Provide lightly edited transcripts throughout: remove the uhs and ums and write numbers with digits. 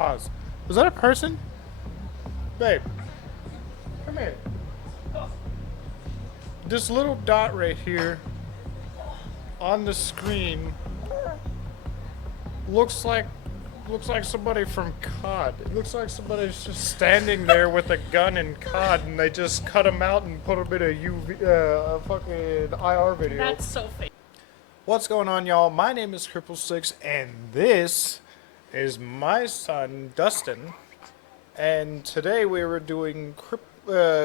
Pause. Was that a person? Babe, come here. This little dot right here on the screen looks like somebody from COD. It looks like somebody's just standing there with a gun in COD, and they just cut them out and put them in a fucking IR video. That's so fake. What's going on, y'all? My name is CripleStix, and this is my son Dustin. And today we were doing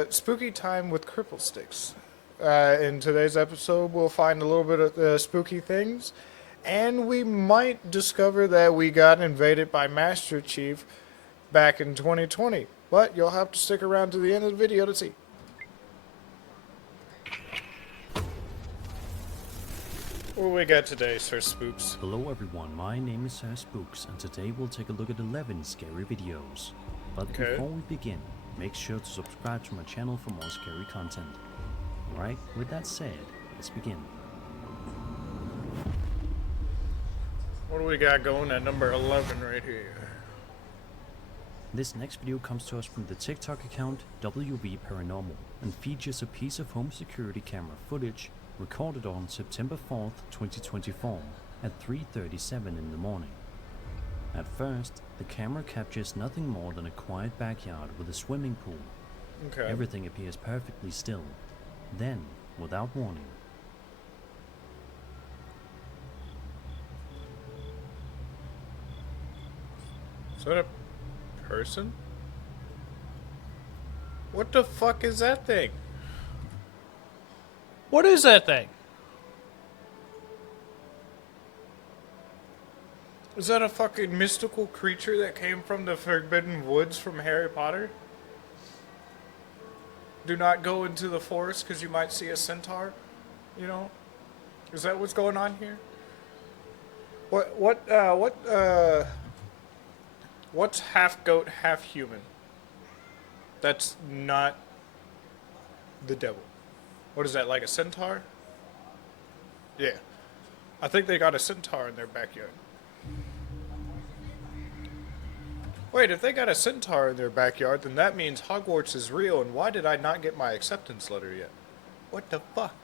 spooky time with CripleStix. In today's episode, we'll find a little bit of spooky things. And we might discover that we got invaded by Master Chief back in 2020. But you'll have to stick around to the end of the video to see. What we got today, Sir Spooks? Hello everyone, my name is Sir Spooks, and today we'll take a look at 11 scary videos. But before we begin, make sure to subscribe to my channel for more scary content. Alright, with that said, let's begin. What do we got going at number 11 right here? This next video comes to us from the TikTok account WB Paranormal and features a piece of home security camera footage recorded on September 4th, 2024 at 3:37 in the morning. At first, the camera captures nothing more than a quiet backyard with a swimming pool. Okay. Everything appears perfectly still. Then, without warning, Is that a person? What the fuck is that thing? What is that thing? Is that a fucking mystical creature that came from the Forbidden Woods from Harry Potter? Do not go into the forest because you might see a centaur, you know? Is that what's going on here? What's half goat, half human? That's not the devil. What is that, like a centaur? Yeah. I think they got a centaur in their backyard. Wait, if they got a centaur in their backyard, then that means Hogwarts is real, and why did I not get my acceptance letter yet? What the fuck?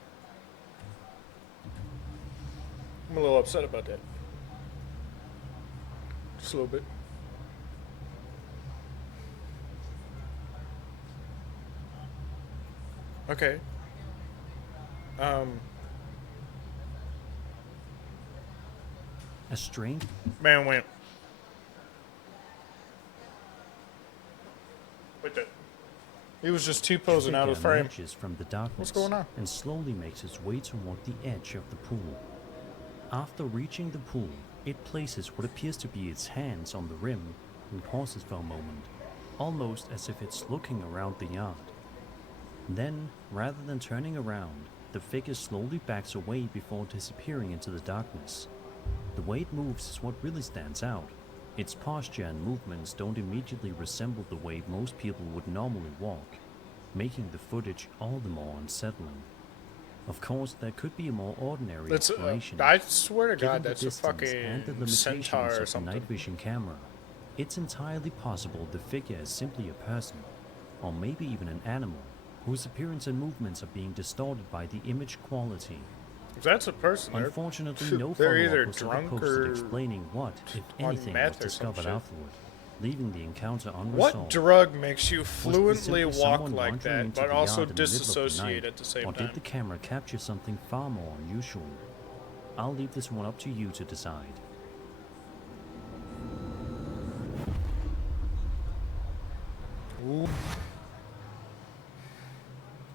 I'm a little upset about that. Just a little bit. Okay. a strange Man went. Wait that. He was just T-posing out of figure frame. emerges from the darkness What's going on? and slowly makes its way toward the edge of the pool. After reaching the pool, it places what appears to be its hands on the rim and pauses for a moment, almost as if it's looking around the yard. Then, rather than turning around, the figure slowly backs away before disappearing into the darkness. The way it moves is what really stands out. Its posture and movements don't immediately resemble the way most people would normally walk, making the footage all the more unsettling. Of course, there could be a more ordinary explanation. I swear to Given God, the that's a distance and the fucking centaur limitations or of the something. night vision camera, it's entirely possible the figure is simply a person, or maybe even an animal, whose appearance and movements are being distorted by the image quality. If that's a person, Unfortunately, no they're either follow-up was ever drunk posted or explaining what, if on anything, was meth or some discovered shit. afterward, leaving the encounter unresolved. what drug makes you Was it fluently simply walk someone like wandering that, into but the also yard in the middle of the disassociate night, at the same or time? did the camera capture something far more unusual? I'll leave this one up to you to decide. Ooh.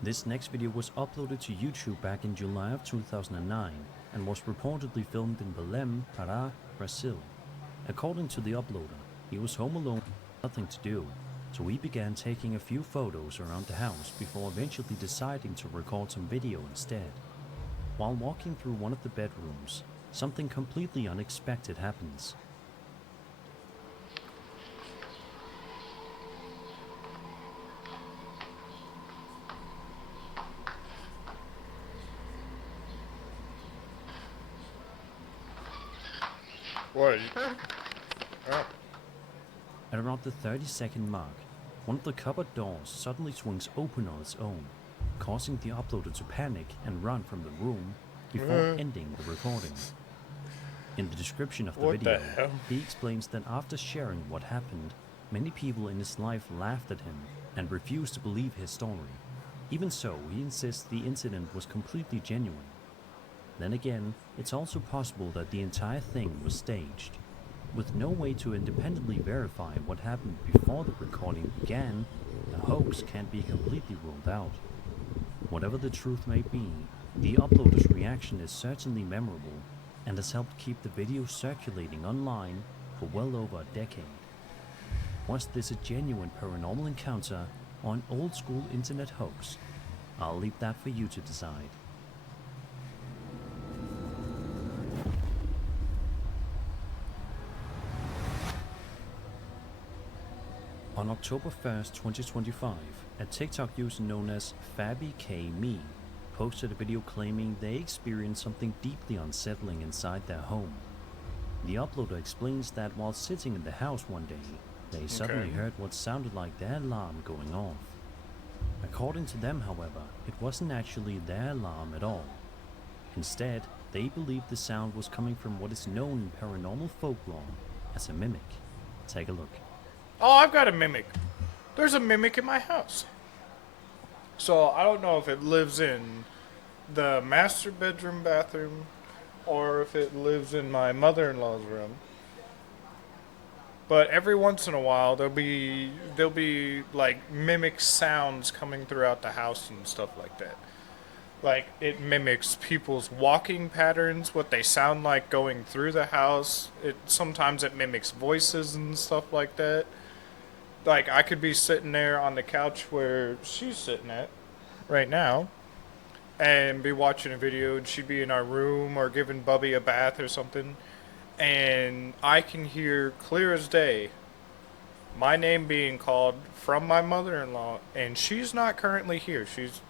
This next video was uploaded to YouTube back in July of 2009 and was reportedly filmed in Belém, Pará, Brazil. According to the uploader, he was home alone with nothing to do, so he began taking a few photos around the house before eventually deciding to record some video instead. While walking through one of the bedrooms, something completely unexpected happens. What? Oh. At around the 30-second mark, one of the cupboard doors suddenly swings open on its own, causing the uploader to panic and run from the room before ending the recording. In the description of the What the video, hell? he explains that after sharing what happened, many people in his life laughed at him and refused to believe his story. Even so, he insists the incident was completely genuine. Then again, it's also possible that the entire thing was staged. With no way to independently verify what happened before the recording began, a hoax can't be completely ruled out. Whatever the truth may be, the uploader's reaction is certainly memorable and has helped keep the video circulating online for well over a decade. Was this a genuine paranormal encounter or an old-school internet hoax? I'll leave that for you to decide. On October 1st, 2025, a TikTok user known as FabbyKme posted a video claiming they experienced something deeply unsettling inside their home. The uploader explains that while sitting in the house one day, they suddenly heard what sounded like their alarm going off. According to them, however, it wasn't actually their alarm at all. Instead, they believe the sound was coming from what is known in paranormal folklore as a mimic. Take a look. Oh, I've got a mimic. There's a mimic in my house. So I don't know if it lives in the master bedroom bathroom or if it lives in my mother-in-law's room. But every once in a while there'll be like mimic sounds coming throughout the house and stuff like that. Like it mimics people's walking patterns, what they sound like going through the house. Sometimes it mimics voices and stuff like that. Like I could be sitting there on the couch where she's sitting at right now and be watching a video and she'd be in our room or giving Bubby a bath or something and I can hear clear as day my name being called from my mother-in-law and she's not currently here. She's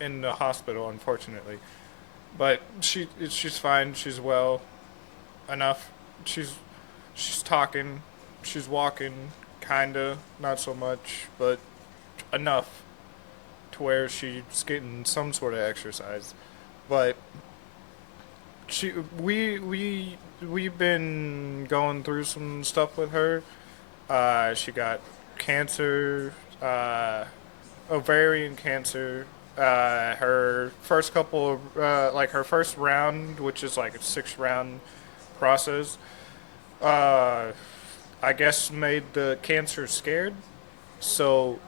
in the hospital unfortunately. But she's fine. She's well enough. She's talking, she's walking kinda, not so much, but enough to where she's getting some sort of exercise. But she we've been going through some stuff with her. She got cancer, ovarian cancer. Her first couple of, like her first round, which is like a 6 round process, uh, I guess made the cancer scared. So,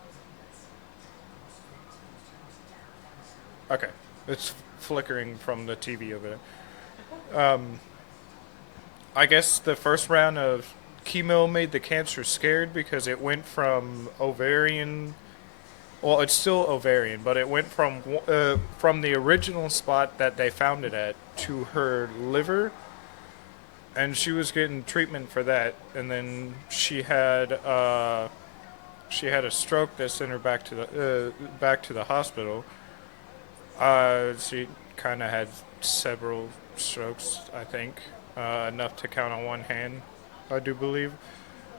okay, it's flickering from the TV over there. I guess the first round of chemo made the cancer scared because it went from ovarian. Well, it's still ovarian, but it went from the original spot that they found it at to her liver, and she was getting treatment for that. And then she had a stroke that sent her back to the hospital. She kind of had several strokes, I think, enough to count on one hand, I do believe.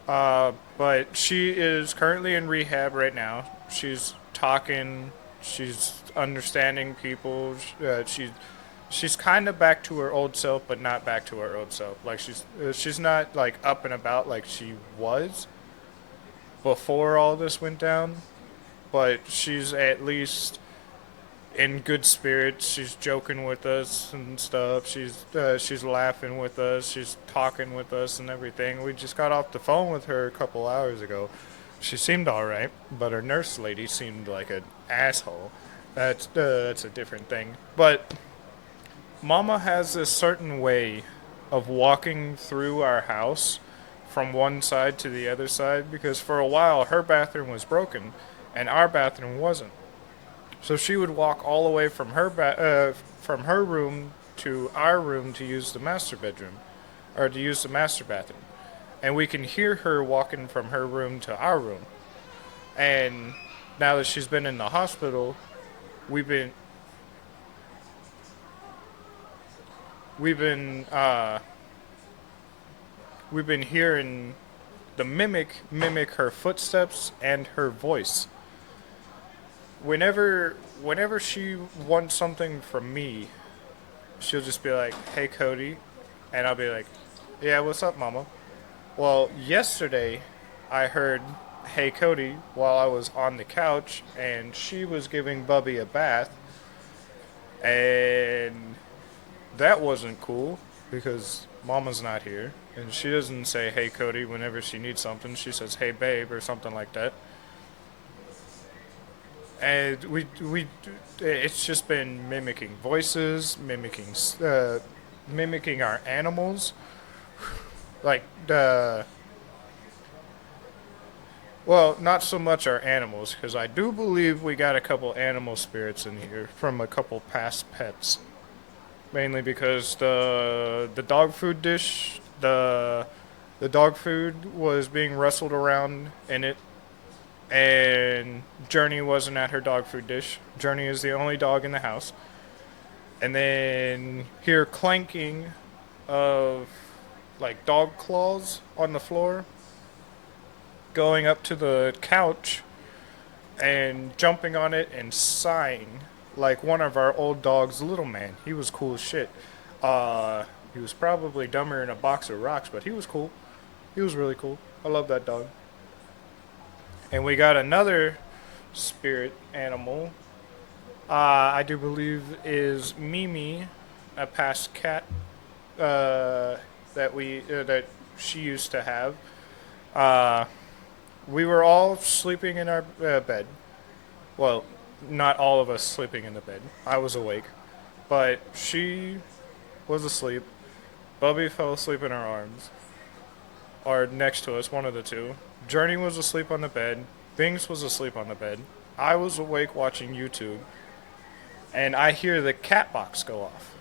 But she is currently in rehab right now. She's talking. She's understanding people. She's kind of back to her old self, but not back to her old self. Like she's not like up and about like she was before all this went down. But she's at least in good spirits. She's joking with us and stuff. She's laughing with us. She's talking with us and everything. We just got off the phone with her a couple hours ago. She seemed all right, but her nurse lady seemed like an asshole. That's a different thing. But Mama has this certain way of walking through our house from one side to the other side because for a while her bathroom was broken and our bathroom wasn't. So she would walk all the way from from her room to our room to use the master bedroom, or to use the master bathroom, and we can hear her walking from her room to our room. And now that she's been in the hospital, we've been we've been uh, we've been hearing the mimic her footsteps and her voice. Whenever she wants something from me, she'll just be like, "Hey Cody," and I'll be like, "Yeah, what's up, Mama?" Well, yesterday I heard "Hey Cody" while I was on the couch, and she was giving Bubby a bath, and that wasn't cool because Mama's not here, and she doesn't say "Hey Cody" whenever she needs something. She says "Hey babe" or something like that. And it's just been mimicking voices, mimicking our animals, like the well, not so much our animals, because I do believe we got a couple animal spirits in here from a couple past pets. Mainly because the dog food dish, the dog food was being wrestled around in it, and Journey wasn't at her dog food dish. Journey is the only dog in the house. And then hear clanking of like dog claws on the floor, going up to the couch and jumping on it and sighing like one of our old dogs, Little Man. He was cool as shit. He was probably dumber in a box of rocks, but he was cool. He was really cool. I love that dog. And we got another spirit animal. I do believe is Mimi, a past cat that she used to have. Uh, we were all sleeping in our bed. Well, not all of us sleeping in the bed. I was awake, but she was asleep. Bubby fell asleep in our arms, or next to us, one of the two. Journey was asleep on the bed. Binks was asleep on the bed. I was awake watching YouTube, and I hear the cat box go off.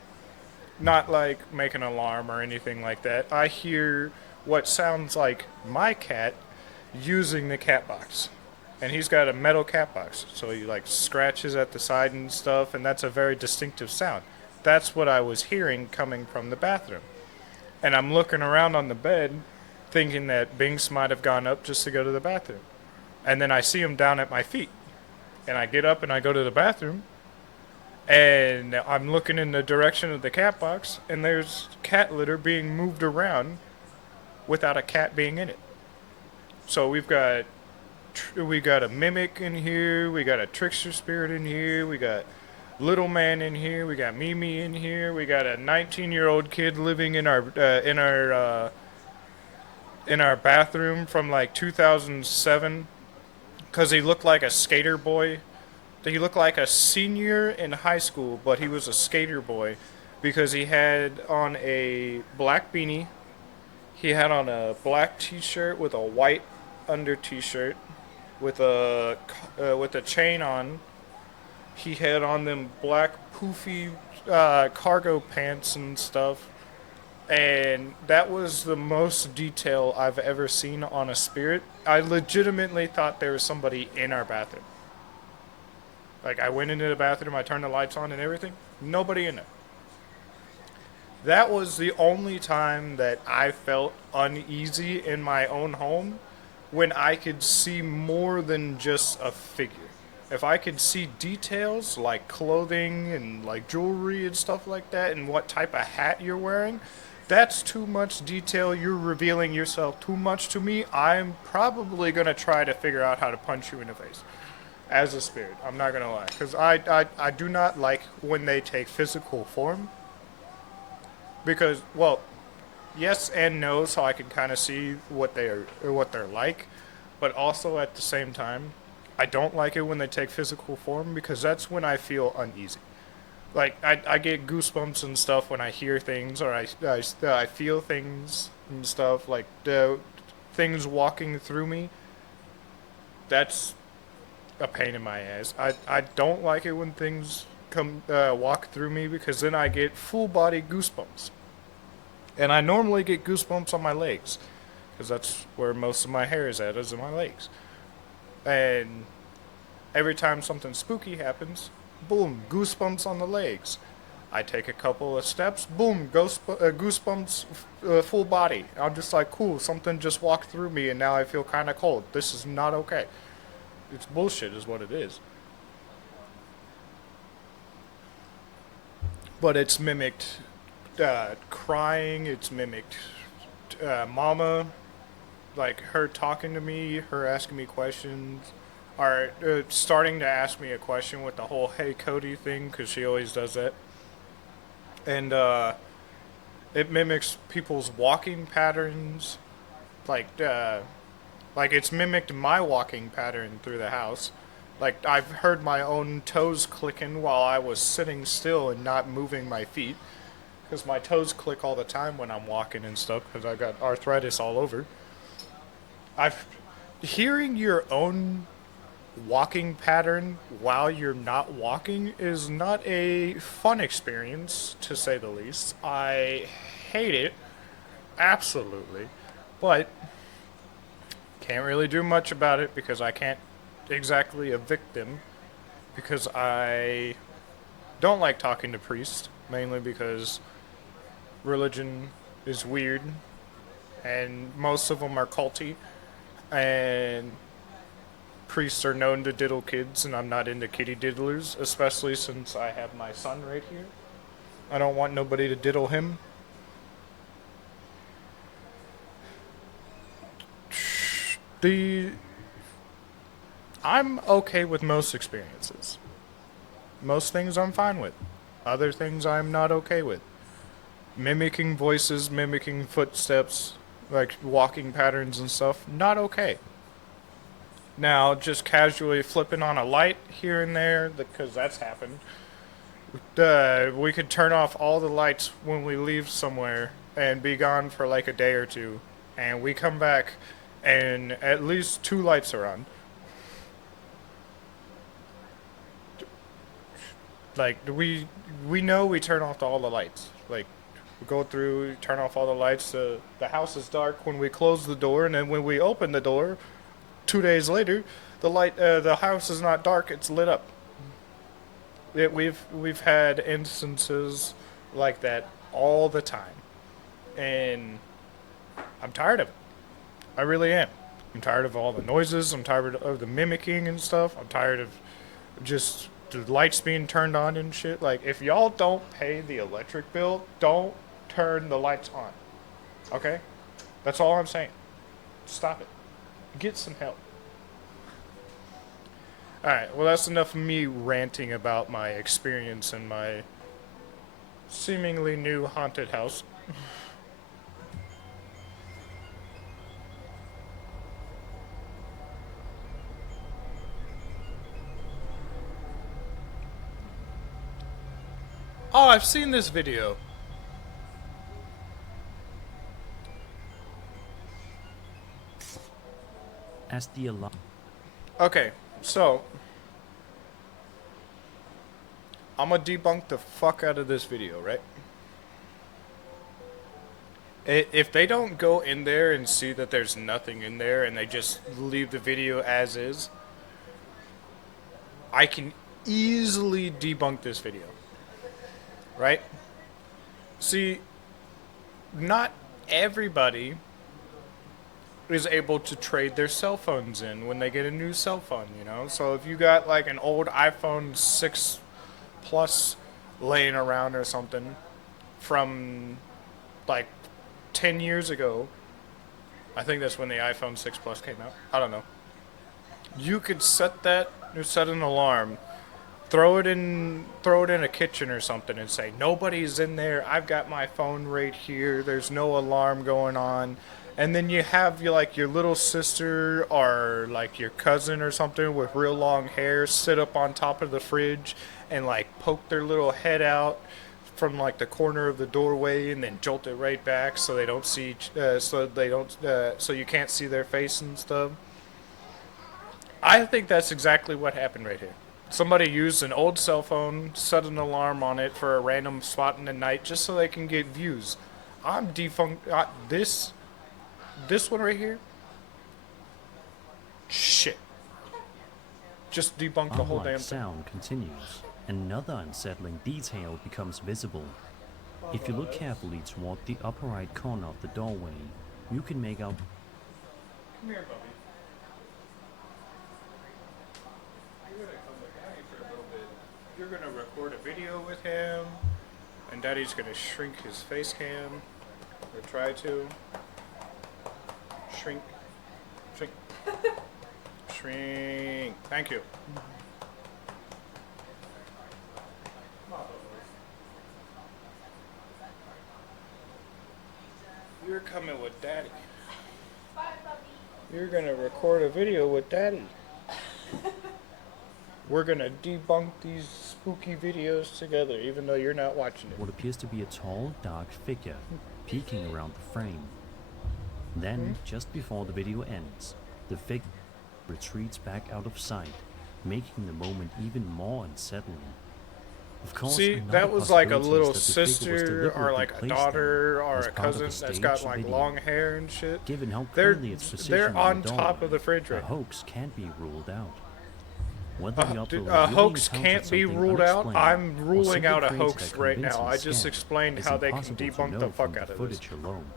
Not like make an alarm or anything like that. I hear what sounds like my cat using the cat box. And he's got a metal cat box, so he like scratches at the side and stuff, and that's a very distinctive sound. That's what I was hearing coming from the bathroom. And I'm looking around on the bed, thinking that Binks might have gone up just to go to the bathroom. And then I see him down at my feet. And I get up and I go to the bathroom, and I'm looking in the direction of the cat box, and there's cat litter being moved around without a cat being in it. So we got a mimic in here, we got a trickster spirit in here, we got Little Man in here, we got Mimi in here, we got a 19-year-old kid living in our bathroom from like 2007 because he looked like a skater boy. He looked like a senior in high school, but he was a skater boy because he had on a black beanie, he had on a black t-shirt with a white under t-shirt with a chain on. He had on them black poofy cargo pants and stuff, and that was the most detail I've ever seen on a spirit. I legitimately thought there was somebody in our bathroom. Like I went into the bathroom, I turned the lights on and everything. Nobody in there. That was the only time that I felt uneasy in my own home, when I could see more than just a figure. If I could see details like clothing and like jewelry and stuff like that, and what type of hat you're wearing, that's too much detail. You're revealing yourself too much to me. I'm probably going to try to figure out how to punch you in the face as a spirit. I'm not going to lie. Because I do not like when they take physical form. Because, well, yes and no, so I can kind of see what they're like, but also at the same time, I don't like it when they take physical form because that's when I feel uneasy. Like I get goosebumps and stuff when I hear things or I feel things and stuff like the things walking through me. That's a pain in my ass. I don't like it when things come walk through me because then I get full body goosebumps. And I normally get goosebumps on my legs because that's where most of my hair is in my legs. And every time something spooky happens, boom, goosebumps on the legs. I take a couple of steps, boom, goosebumps, full body. I'm just like, cool, something just walked through me and now I feel kind of cold. This is not okay. It's bullshit, is what it is. But it's mimicked crying, it's mimicked mama, like her talking to me, her asking me questions, or starting to ask me a question with the whole "Hey Cody" thing, because she always does that, and it mimics people's walking patterns, like like it's mimicked my walking pattern through the house. Like I've heard my own toes clicking while I was sitting still and not moving my feet, because my toes click all the time when I'm walking and stuff, because I got arthritis all over. I've hearing your own walking pattern while you're not walking is not a fun experience, to say the least. I hate it, absolutely. But can't really do much about it because I can't exactly evict them because I don't like talking to priests, mainly because religion is weird and most of them are culty and priests are known to diddle kids, and I'm not into kitty diddlers, especially since I have my son right here. I don't want nobody to diddle him. The I'm okay with most experiences. Most things I'm fine with. Other things I'm not okay with. Mimicking voices, mimicking footsteps, like walking patterns and stuff, not okay. Now, just casually flipping on a light here and there, because that's happened. We could turn off all the lights when we leave somewhere and be gone for like a day or two, and we come back and at least two lights are on. Like we know we turn off all the lights. Like we go through, turn off all the lights. The house is dark when we close the door, and then when we open the door, 2 days later, the house is not dark. It's lit up. We've had instances like that all the time, and I'm tired of it. I really am. I'm tired of all the noises. I'm tired of the mimicking and stuff. I'm tired of just the lights being turned on and shit. Like, if y'all don't pay the electric bill, don't turn the lights on. Okay? That's all I'm saying. Stop it. Get some help. Alright, well, that's enough of me ranting about my experience in my seemingly new haunted house. Oh, I've seen this video. As the alarm Okay, so I'm gonna debunk the fuck out of this video, right? If they don't go in there and see that there's nothing in there and they just leave the video as is, I can easily debunk this video, right? See, not everybody is able to trade their cell phones in when they get a new cell phone, you know? So if you got like an old iPhone 6 Plus laying around or something from like 10 years ago, I think that's when the iPhone 6 Plus came out. I don't know. You could set that or set an alarm, throw it in a kitchen or something and say nobody's in there. I've got my phone right here. There's no alarm going on. And then you have your little sister or like your cousin or something with real long hair sit up on top of the fridge and like poke their little head out from like the corner of the doorway and then jolt it right back so they don't see so you can't see their face and stuff. I think that's exactly what happened right here. Somebody used an old cell phone, set an alarm on it for a random spot in the night just so they can get views. I'm defunct. This one right here. Shit. Just debunked the whole light damn thing. sound continues. Another unsettling detail becomes visible. If you look carefully toward the upper right corner of the doorway, you can make out. Come here, Bubby. You're gonna come with Daddy for a little bit. You're gonna record a video with him, and Daddy's gonna shrink his face cam, or try to. Shrink. Shrink. Shrink. Thank you. You're coming with Daddy. Bye, puppy. You're gonna record a video with Daddy. We're gonna debunk these spooky videos together, even though you're not watching it. What appears to be a tall, dark figure peeking around the frame. Then, just before the video ends, the figure retreats back out of sight, making the moment even more unsettling. Of course, See, another that was like a possibility little is that the figure was sister or deliberately like a placed daughter there or as a part of cousin a that's got staged like video. long hair and shit. Given how They're clearly it's positioned they're on the top doorway, of the fridge a right now. hoax can't be ruled out. Whether the uploader A really hoax encountered can't be something ruled out. unexplained I'm or ruling simply out a created hoax right now. convincing I just scare explained is how they can impossible to debunk know the from fuck the out of this. footage alone.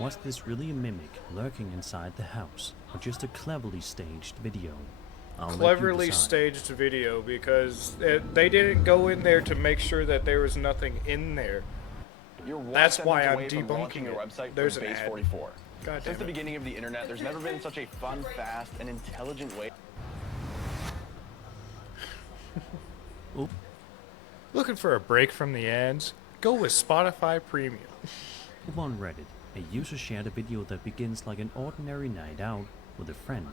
Was this really a mimic lurking inside the house, or just a cleverly staged video? I'll let you Cleverly decide. staged video because they didn't go in there to make sure that there was nothing in there. You're one That's sentence why I'm away from launching debunking your it. website There's for an Base ad. 44. God Since damn the it. beginning of the internet, there's never been such a fun, fast, and intelligent way. Oop. Looking for a break from the ads? Go with Spotify Premium. On Reddit, a user shared a video that begins like an ordinary night out with a friend,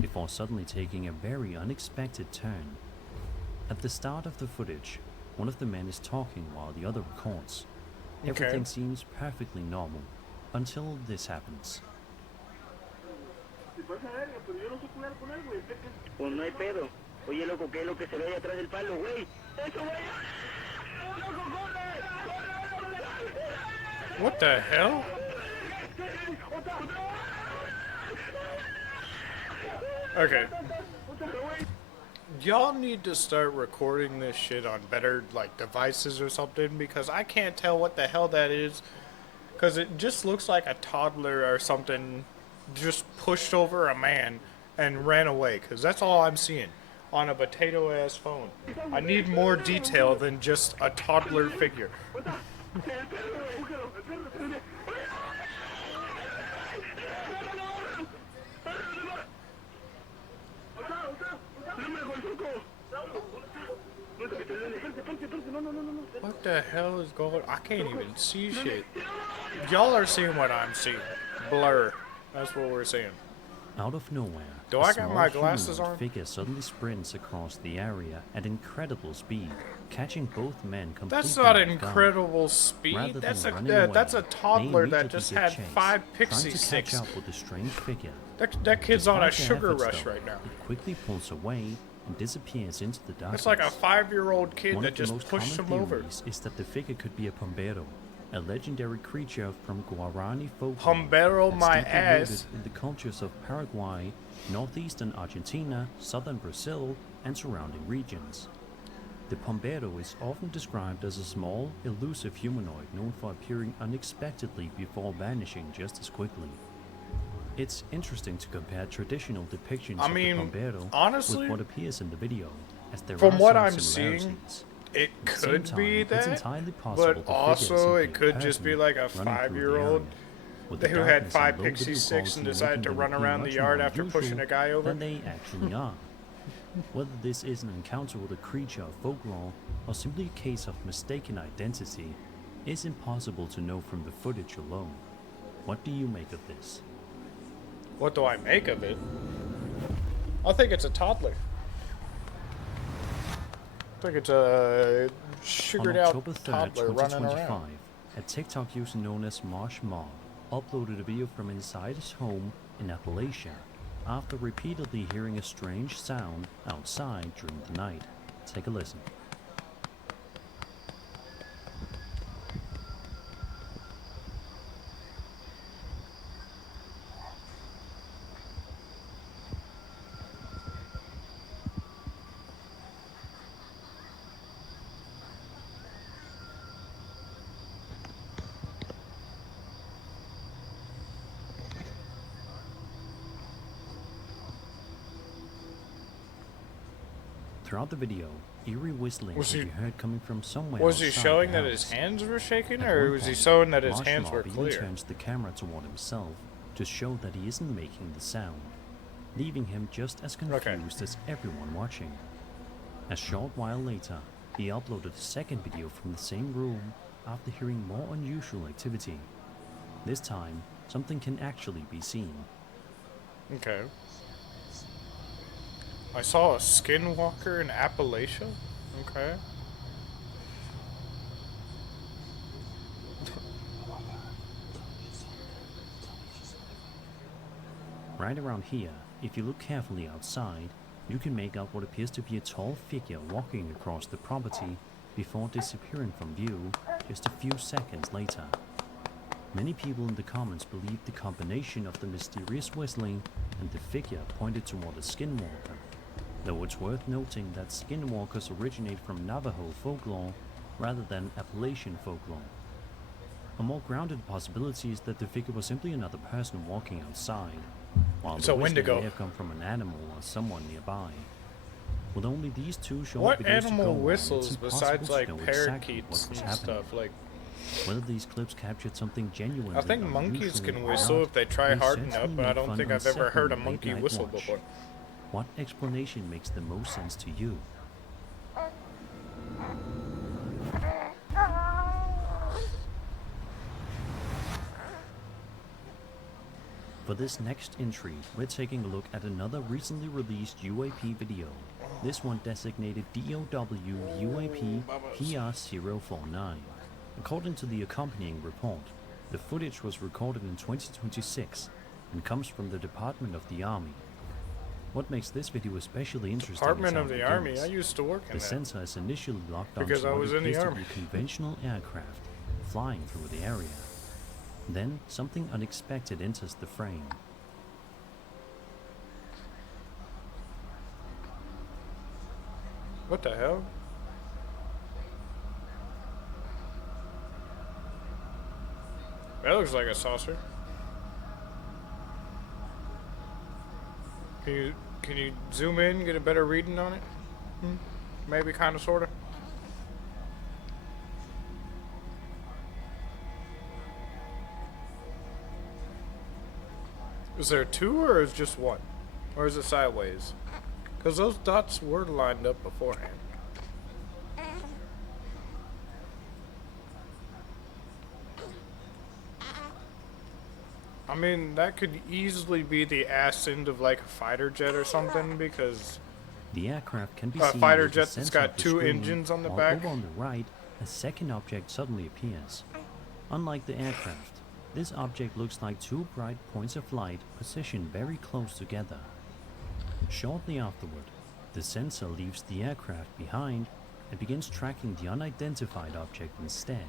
before suddenly taking a very unexpected turn. At the start of the footage, one of the men is talking while the other records. Everything seems perfectly normal, until this happens. Pues no hay pedo. Oye, loco, ¿qué es lo que se ve ahí atrás del palo, güey? ¡Eso, güey! ¡Loco, corre! What the hell? Okay. Y'all need to start recording this shit on better like devices or something because I can't tell what the hell that is. Because it just looks like a toddler or something just pushed over a man and ran away. Because that's all I'm seeing on a potato ass phone. I need more detail than just a toddler figure. What the hell is going on? I can't even see shit. Y'all are seeing what I'm seeing. Blur. That's what we're seeing. Out of nowhere, Do a I got small my glasses humanoid on? figure suddenly sprints across the area at incredible speed, catching both men completely That's not off guard. incredible speed. Rather That's than a running away, that's a they toddler that immediately just give had chase, 5 trying pixie to sticks. catch up with the strange figure. That kid's on a Despite their sugar efforts, rush though, right now. It quickly pulls away and disappears into the darkness. That's like a 5-year-old kid One that of the just most pushed common him over. theories is that the figure could be a pombero, a legendary creature from Guarani folklore. Pombero that's my deeply ass. rooted in the cultures of Paraguay, northeastern Argentina, southern Brazil, and surrounding regions. The pombero is often described as a small, elusive humanoid known for appearing unexpectedly before vanishing just as quickly. It's interesting to compare traditional depictions I of mean, the pombero honestly, with what appears in the video, as there From are what some I'm seeing, similarities. It At the same could time, be it's that, entirely possible but the figure also is simply it could just be person like a running through the 5-year-old area. With the who had darkness 5 and low pixie video sticks and quality decided making to them run appear around the much yard more after pushing unusual a guy over. than they actually are. Whether this is an encounter with a creature of folklore or simply a case of mistaken identity is impossible to know from the footage alone. What do you make of this? What do I make of it? I think it's a toddler. I think it's a sugared On out October 3rd, toddler running 2025, around. a TikTok user known as Marsh Mob uploaded a video from inside his home in Appalachia after repeatedly hearing a strange sound outside during the night. Take a listen. Throughout the video, eerie whistling Was can he- be heard coming from somewhere Was he outside showing the that his house. hands were shaking, At or one was he point, showing that his Marshall hands were even clear? turns the camera toward himself to show that he isn't making the sound, leaving him just as confused as everyone watching. A short while later, he uploaded a second video from the same room after hearing more unusual activity. This time, something can actually be seen. Okay. I saw a skinwalker in Appalachia? Okay. Right around here, if you look carefully outside, you can make out what appears to be a tall figure walking across the property before disappearing from view just a few seconds later. Many people in the comments believe the combination of the mysterious whistling and the figure pointed toward a skinwalker, though it's worth noting that skinwalkers originate from Navajo folklore rather than Appalachian folklore. A more grounded possibility is that the figure was simply another person walking outside, while It's the a whistling Wendigo. may have come from an animal or someone nearby. With only these two short What videos to animal go on, whistles it's besides impossible to like know exactly what parakeets was and happening. stuff? Like, Whether these clips captured something genuinely I think monkeys unusual can or whistle not, if they try they hard certainly enough, but I make don't fun think I've ever heard a unsettling monkey late-night whistle watch. before. What explanation makes the most sense to you? For this next entry, we're taking a look at another recently released UAP video. This one designated DOW UAP PR049. According to the accompanying report, the footage was recorded in 2026 and comes from the Department of the Army. What makes this video especially interesting Department is of how it the Army. begins. I used to work in The that. sensor is initially locked Because onto I what was in the appears to Army. be a conventional aircraft flying through the area. Then something unexpected enters the frame. What the hell? That looks like a saucer. Can you zoom in, get a better reading on it? Maybe, kind of, sort of. Is there two, or is just one? Or is it sideways? Because those dots were lined up beforehand. I mean, that could easily be the ass end of like a fighter jet or something, because The aircraft can be A seen fighter with the jet that's sensor got of the two screen, engines on the while back. over on the right, a second object suddenly appears. Unlike the aircraft, this object looks like two bright points of light positioned very close together. Shortly afterward, the sensor leaves the aircraft behind and begins tracking the unidentified object instead.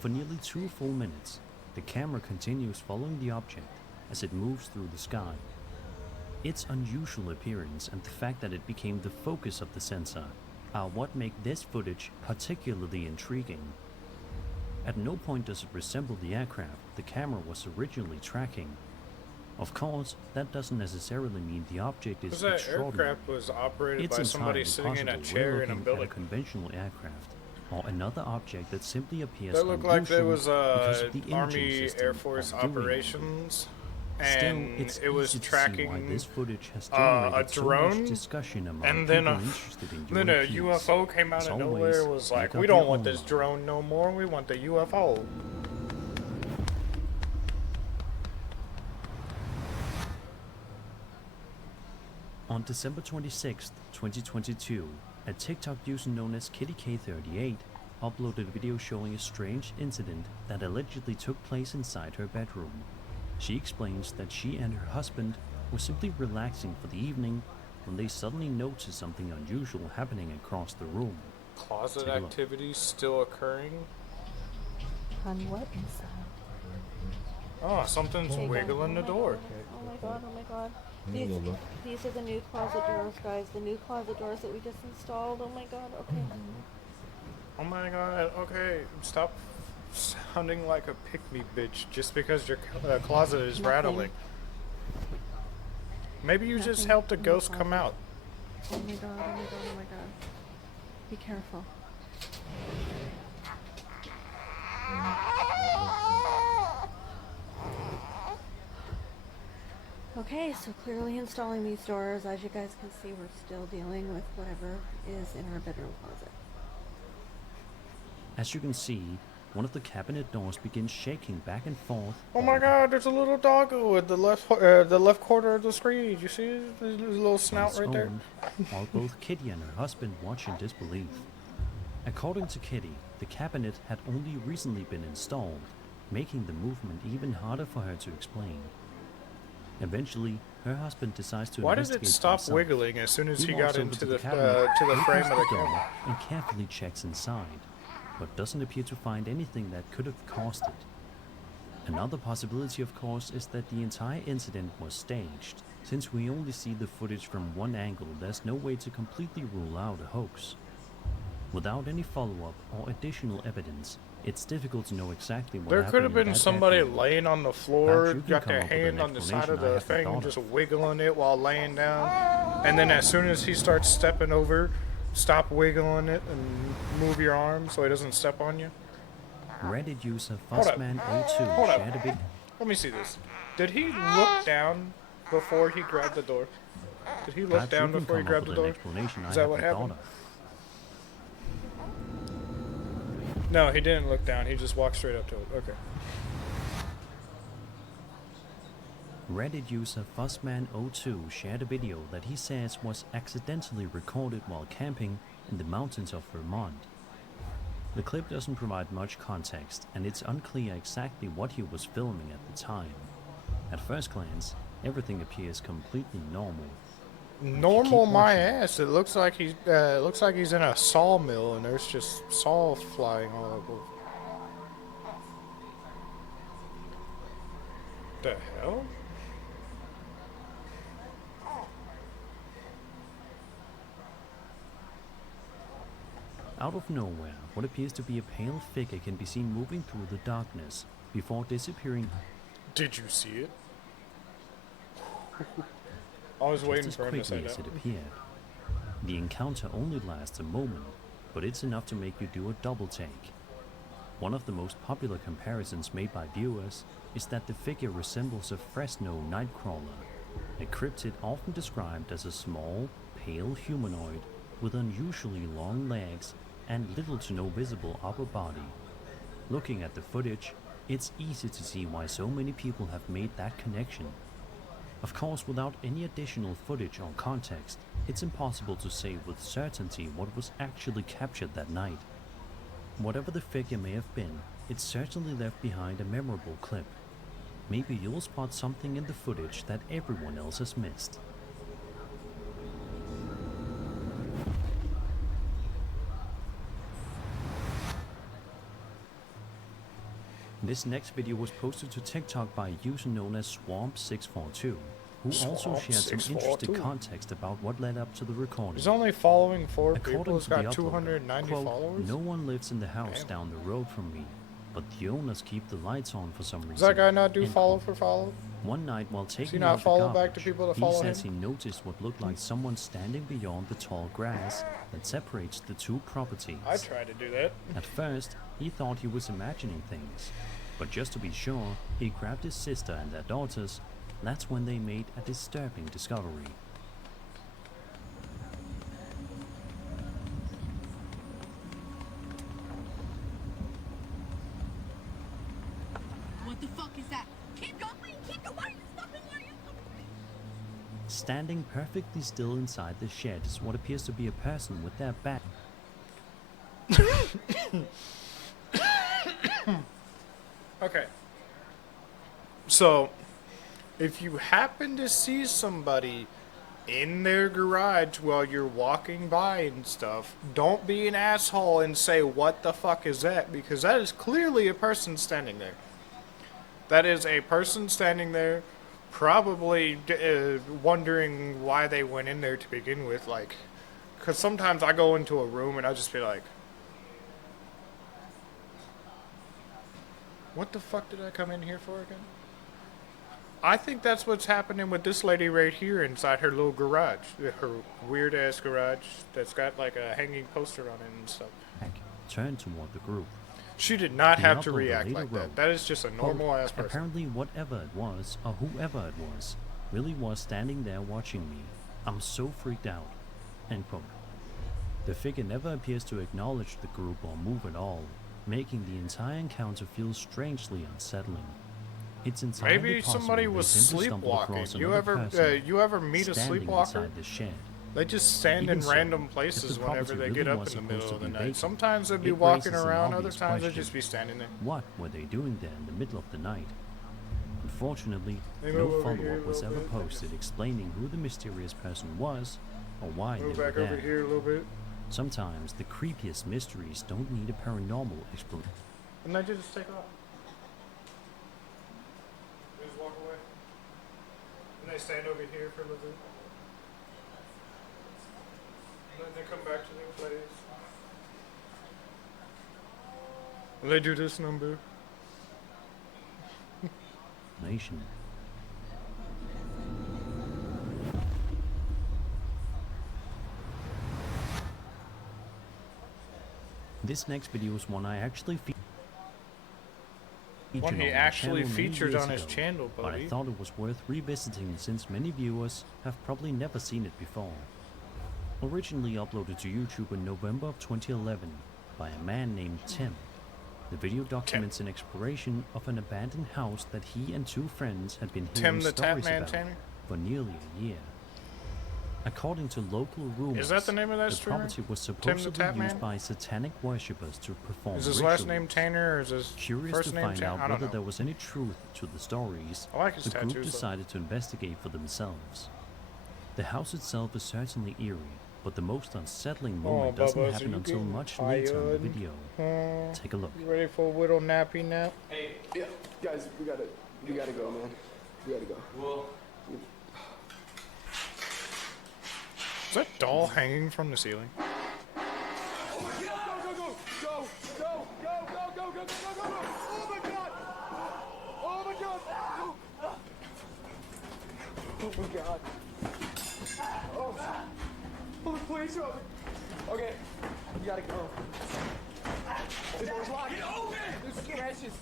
For nearly 2 full minutes, the camera continues following the object as it moves through the sky. Its unusual appearance and the fact that it became the focus of the sensor are what make this footage particularly intriguing. At no point does it resemble the aircraft the camera was originally tracking. Of course, that doesn't necessarily mean the object is because that extraordinary. aircraft was operated It's by somebody entirely sitting in a possible we're chair in a looking at building. a conventional aircraft, or another object that simply appears That looked like there was because of the imaging Army system Air Force of doing it. operations, Still, and it's it was easy to see why tracking this footage has a generated so drone, much discussion among and then people a, interested in then a UAPs. UFO came out As of always, nowhere, was like, make we up don't your want own this mind. drone no more, we want the UFO. On December 26, 2022, a TikTok user known as KittyK38 uploaded a video showing a strange incident that allegedly took place inside her bedroom. She explains that she and her husband were simply relaxing for the evening when they suddenly noticed something unusual happening across the room. Closet Take a look. activity still occurring. On what inside? Oh, something's Take wiggling the door. Oh my god, oh my god. These are the new closet doors, guys. The new closet doors that we just installed. Oh my god, okay. Oh my god, okay, stop sounding like a pick-me bitch just because your closet is Nothing. rattling. Maybe you just Nothing helped a in the ghost come closet. out. Oh my god, oh my god, oh my god. Be careful. Okay, so clearly installing these doors, as you guys can see, we're still dealing with whatever is in our bedroom closet. As you can see, one of the cabinet doors begins shaking back and forth. Oh my god, there's a little doggo at the left corner of the screen. You see his little on snout its right there? own, while both Kitty and her husband watch in disbelief. According to Kitty, the cabinet had only recently been installed, making the movement even harder for her to explain. Eventually, her husband decides to Why did investigate it for stop himself. wiggling as soon as he got walks over into to the cabinet, to the frame opens of the door, camera? and carefully checks inside, but doesn't appear to find anything that could have caused it. Another possibility, of course, is that the entire incident was staged. Since we only see the footage from one angle, there's no way to completely rule out a hoax. Without any follow-up or additional evidence, it's difficult to know exactly what There happened. could have in been that somebody bedroom. laying on the Perhaps floor, you can got come their up with hand an on the side explanation of I the haven't thing, thought just of. wiggling it while laying down. And then as soon as he starts stepping over, stop wiggling it and move your arm so he doesn't step on you. Reddit user Hold up. Fussman02 Hold up. shared a big. Let me see this. Did he look down before he grabbed the door? Did he look Perhaps you down can before he come up grabbed the with an door? explanation I Is that what haven't thought happened? of. No, he didn't look down. He just walked straight up to it. Okay. Reddit user Fussman02 shared a video that he says was accidentally recorded while camping in the mountains of Vermont. The clip doesn't provide much context, and it's unclear exactly what he was filming at the time. At first glance, everything appears completely normal. Normal keep my watching. ass. It looks like he's in a sawmill and there's just saw flying all over. The hell? Out of nowhere, what appears to be a pale figure can be seen moving through the darkness before disappearing Did you see it? I was just waiting as for him to say quickly as that. it appeared. The encounter only lasts a moment, but it's enough to make you do a double take. One of the most popular comparisons made by viewers is that the figure resembles a Fresno nightcrawler, a cryptid often described as a small, pale humanoid with unusually long legs and little to no visible upper body. Looking at the footage, it's easy to see why so many people have made that connection. Of course, without any additional footage or context, it's impossible to say with certainty what was actually captured that night. Whatever the figure may have been, it certainly left behind a memorable clip. Maybe you'll spot something in the footage that everyone else has missed. This next video was posted to TikTok by a user known as Swamp642, who also shared some interesting Swamp642. context about what led up to the recording. He's only following 4 people. According He's to the got uploader, 290 quote, followers. no one lives in the house Damn. down the road from me, but the owners keep the lights on for some reason. Does that guy not do End follow quote. for follow? One night while taking not out the follow back to garbage, people to he follow says him? he noticed what looked like someone standing beyond the tall grass that separates the two properties. I tried to do that. At first, he thought he was imagining things, but just to be sure, he grabbed his sister and their daughters. That's when they made a disturbing discovery. What the fuck is that? Keep going! Keep going! Why are you stopping? Why are you stopping? Standing perfectly still inside the shed is what appears to be a person with their back. Okay. So, if you happen to see somebody in their garage while you're walking by and stuff, don't be an asshole and say, "What the fuck is that?" Because that is clearly a person standing there. That is a person standing there, probably wondering why they went in there to begin with. Like, because sometimes I go into a room and I just be like, what the fuck did I come in here for again? I think that's what's happening with this lady right here inside her little garage. Her weird ass garage that's got like a hanging poster on it and stuff. Back, turned toward the group. She did not The have to uploader react later like that. wrote, That is just a quote, normal ass person. apparently whatever it was, or whoever it was, really was standing there watching me. I'm so freaked out. End quote. The figure never appears to acknowledge the group or move at all, making the entire encounter feel strangely unsettling. It's entirely Maybe possible somebody they was simply stumbled sleepwalking. across You another ever person you ever meet a standing sleepwalker? inside the shed. They just stand Even in so, random if the places whenever property they really get up was in the supposed middle to of the be night. vacant, Sometimes they'd be it walking raises an around, other obvious times they'd question. just be standing there. What were they doing there in the middle of the night? Unfortunately, Hey, no move over here follow-up a was little ever bit. posted explaining who the mysterious person was or why Move they were back over there. here a little bit. Sometimes the creepiest mysteries don't need a paranormal explanation. And then you just take off. They just walk away. And they stand over here for a little bit. And then they come back to their place. And they do this number. This next video is one I actually featured One he on my actually channel many featured years on his ago, channel, but I buddy. thought it was worth revisiting since many viewers have probably never seen it before. Originally uploaded to YouTube in November of 2011 by a man named Tim, the video documents an exploration of an abandoned house that he and two friends had been hearing Tim the stories Tapman about Tanner? for nearly a year. According to local rumors, Is that the name of that the streamer? property was Tim the supposedly used Tapman? by satanic worshippers to perform Is his last name rituals. Tanner or is his Curious first to name find Tanner? out I don't whether know. there was any truth to the stories, I like his the group tattoos, though. decided to investigate for themselves. The house itself is certainly eerie, but the most unsettling moment doesn't Bubba, so happen you until getting much later in the tired? video. Take a look. You ready for a little nappy nap? Yeah, guys, we gotta go, man. We gotta go. Well, Is that doll hanging from the ceiling? go, go, go, go, go, go, go, go, go, go, go, go, go! Oh my god! Oh my god! Oh my god! Oh, please help me! Okay, we gotta go. The door's locked. Get open! There's scratches.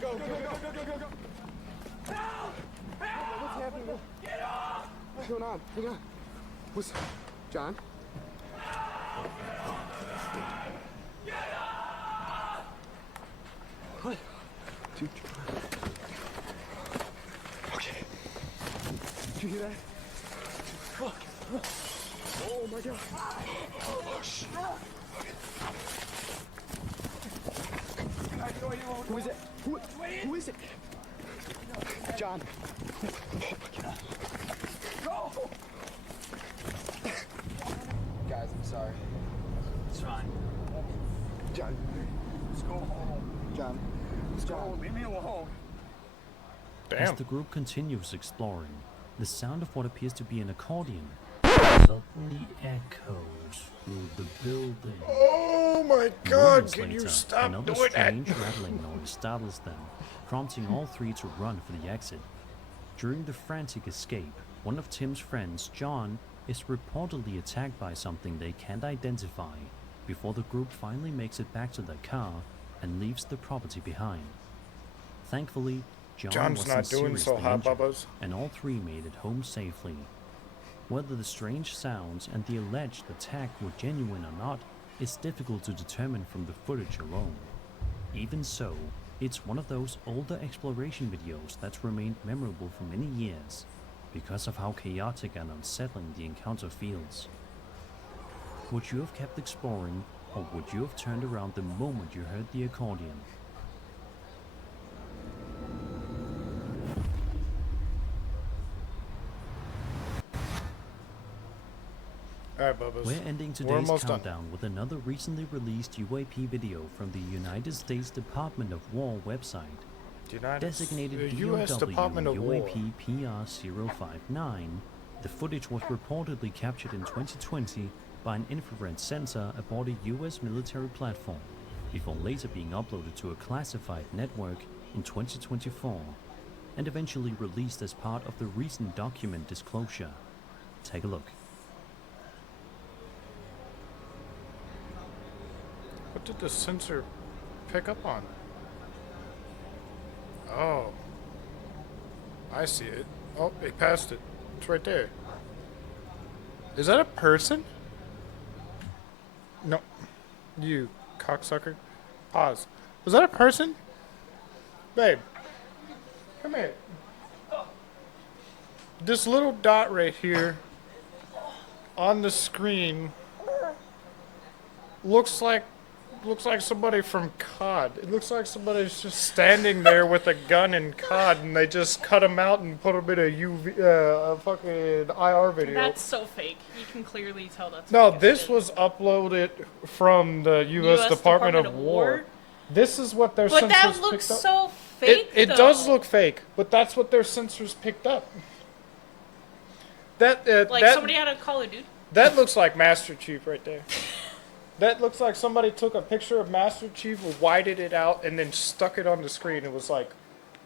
Go, go, go, go, go, go, go! Help! Help! What's happening? Get off! What's going on? Hang on. What's John? What? Dude. Okay. Did you hear that? Fuck. Oh my god. Oh shit. Who is it? Who is it? John. Oh my god. Go! Guys, I'm sorry. It's fine. John. Let's go home. John. Let's go home. Leave me alone. As Damn. the group continues exploring, the sound of what appears to be an accordion suddenly echoes through the building. Oh my god, Moments can you later, stop another doing that? strange rattling noise startles them, prompting all three to run for the exit. During the frantic escape, one of Tim's friends, John, is reportedly attacked by something they can't identify before the group finally makes it back to their car and leaves the property behind. Thankfully, John's wasn't not doing so seriously hot, injured, Bubbas. and all three made it home safely. Whether the strange sounds and the alleged attack were genuine or not is difficult to determine from the footage alone. Even so, it's one of those older exploration videos that's remained memorable for many years because of how chaotic and unsettling the encounter feels. Would you have kept exploring, or would you have turned around the moment you heard the accordion? Alright, Bubbas. We're ending today's almost done. countdown with another recently released UAP video from the United States Department of War website. Designated the DOW U.S. Department of War. UAP PR-059, the footage was reportedly captured in 2020 by an infrared sensor aboard a U.S. military platform, before later being uploaded to a classified network in 2024. and eventually released as part of the recent document disclosure. Take a look. What did the sensor pick up on? Oh. I see it. Oh, it passed it. It's right there. Is that a person? No. You cocksucker. Pause. Was that a person? Babe. Come here. This little dot right here on the screen looks like somebody from COD. It looks like somebody's just standing there with a gun in COD, and they just cut him out and put him in a fucking IR video. That's so fake. You can clearly tell that's No, fake. this was uploaded from the U.S. Department of War. This is what their But sensors that looks picked up. so fake. It does look fake, but that's what their sensors picked up. That somebody had a Call of Duty. that looks like Master Chief right there. That looks like somebody took a picture of Master Chief, whited it out, and then stuck it on the screen. It was like,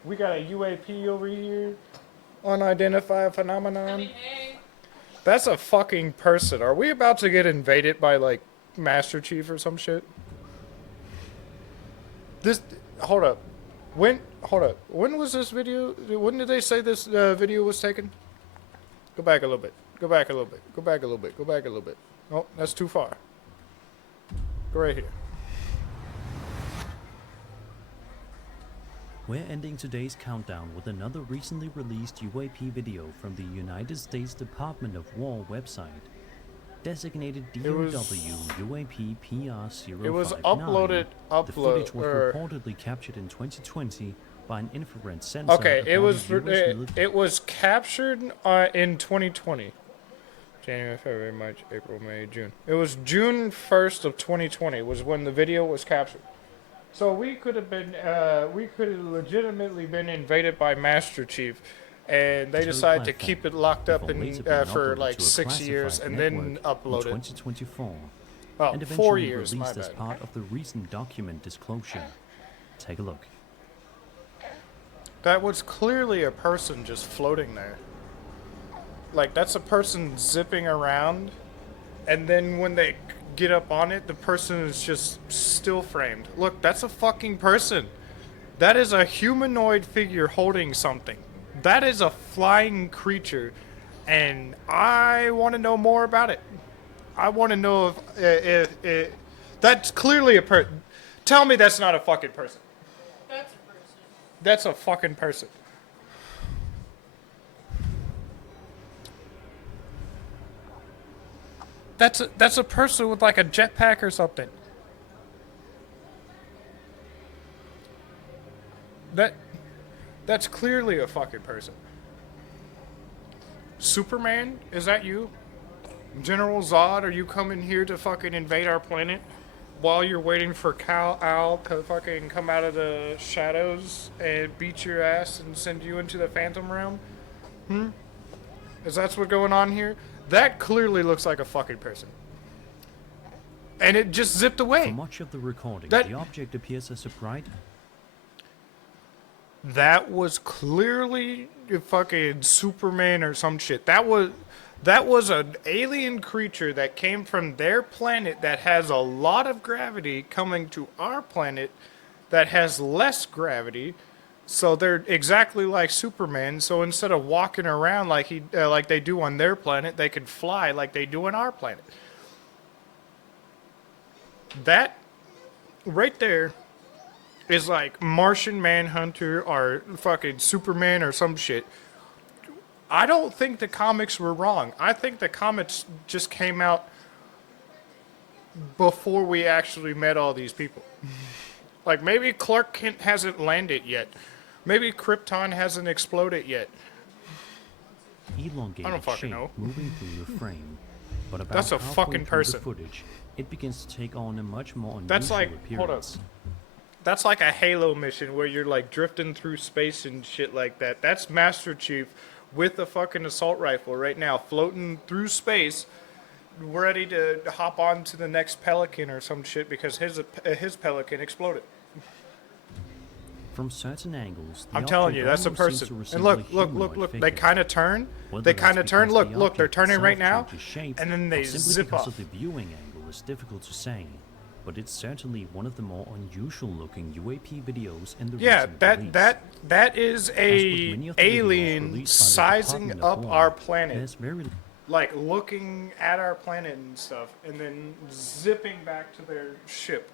we got a UAP over here, unidentified phenomenon. Hey. That's a fucking person. Are we about to get invaded by, like, Master Chief or some shit? Hold up. When was this video? When did they say this video was taken? Go back a little bit. Go back a little bit. Go back a little bit. Go back a little bit. Oh, that's too far. Go right here. We're ending today's countdown with another recently released UAP video from the United States Department of War website, designated DOW UAP PR059. It was uploaded. The footage was reportedly captured in 2020 by an infrared sensor. Okay, it aboard was captured in 2020. January, February, March, April, May, June. It was June 1st of 2020 was when the video was captured. So we could have legitimately been invaded by Master Chief, and they decided to keep it locked up for like 6 years and then upload it. 2024. Oh, And 4 eventually years, my released as bad. part of the recent document disclosure. Take a look. That was clearly a person just floating there. Like, that's a person zipping around, and then when they get up on it, the person is just still framed. Look, that's a fucking person. That is a humanoid figure holding something. That is a flying creature, and I want to know more about it. I want to know if that's clearly a person. Tell me that's not a fucking person. That's a person. That's a fucking person. That's a person with like a jetpack or something. That's clearly a fucking person. Superman, is that you? General Zod, are you coming here to fucking invade our planet while you're waiting for Kal-El to fucking come out of the shadows and beat your ass and send you into the Phantom Realm? Is that what's going on here? That clearly looks like a fucking person. And it just zipped away. For much of the recording, That- the object appears as a bright. That was clearly a fucking Superman or some shit. That was an alien creature that came from their planet that has a lot of gravity coming to our planet that has less gravity. So they're exactly like Superman. So instead of walking around like they do on their planet, they could fly like they do on our planet. That right there is like Martian Manhunter or fucking Superman or some shit. I don't think the comics were wrong. I think the comics just came out before we actually met all these people. Like maybe Clark Kent hasn't landed yet. Maybe Krypton hasn't exploded yet. Elongated I don't fucking shape know. moving through the frame. But about That's a halfway fucking through person. The footage, it begins to take on a much more unusual That's like, appearance. hold up. That's like a Halo mission where you're like drifting through space and shit like that. That's Master Chief with a fucking assault rifle right now, floating through space, ready to hop on to the next Pelican or some shit because his Pelican exploded. From certain angles, the I'm telling you, object that's a almost seems person. to And resemble a look, humanoid they figure. kind of turn. Whether They that's kind of turn. because Look, the look, they're object turning right itself now. changes shape, And then they or simply zip because off. of the viewing angle is difficult to say, but it's certainly one of the more unusual looking UAP videos in the Yeah, recent release. that is As with a many of the videos alien released by the sizing Department of up War, our planet. there's very Like looking at our planet and stuff, and then zipping back to their ship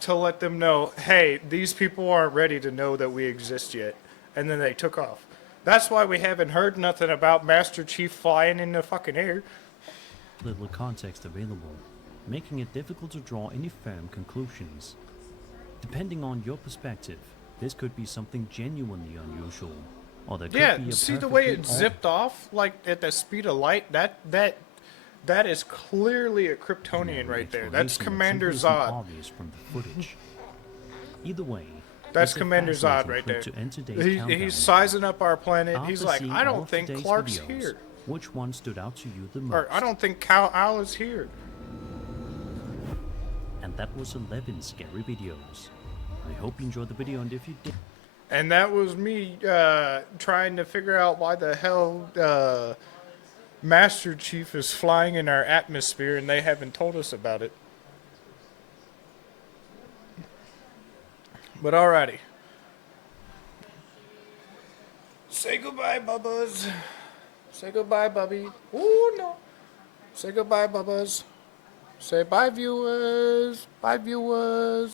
to let them know, hey, these people aren't ready to know that we exist yet. And then they took off. That's why we haven't heard nothing about Master Chief flying in the fucking air. little context available, making it difficult to draw any firm conclusions. Depending on your perspective, this could be something genuinely unusual, or there could Yeah, be a see the way it perfectly zipped off, like at the speed of light? That is clearly a Kryptonian right there. That's Commander Zod. Obvious from the footage. Either way, That's it's a Commander Zod fascinating right clip there. to end today's countdown. He's sizing up our planet. After He's like, seeing I all don't of think today's Clark's videos, here. Which one stood out to you the most? Or I don't think Kal-El is here. And that was 11 scary videos. I hope you enjoyed the video, and if you did, And that was me trying to figure out why the hell Master Chief is flying in our atmosphere and they haven't told us about it. But alrighty. Say goodbye, Bubbas. Say goodbye, Bubby. Ooh, no. Say goodbye, Bubbas. Say bye, viewers. Bye, viewers.